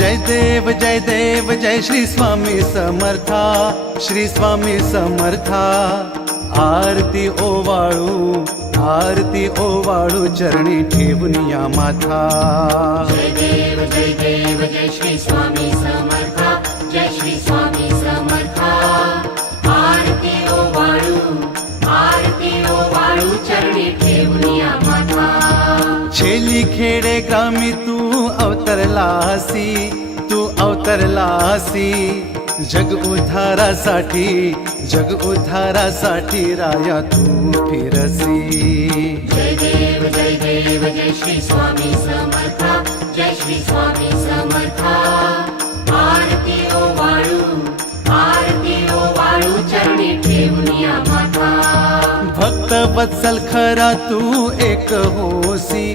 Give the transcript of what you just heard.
जय देव जय श्री स्वामी समर्था, श्री स्वामी समर्था। आरती ओवाळू चरणी ठेवून या माथा। जय देव जय श्री स्वामी समर्था, जय श्री स्वामी समर्था। आरती ओवाळू चरणी ठेवून या माथा। छेली खेडे ग्रामी तू अवतरलासी, जग उद्धारासाठी राया तू फिरसी। जय देव जय श्री स्वामी समर्था, जय श्री स्वामी समर्था। आरती ओवाळू चरणी ठेवून या माथा। भक्त वत्सल खरा तू एक होसी,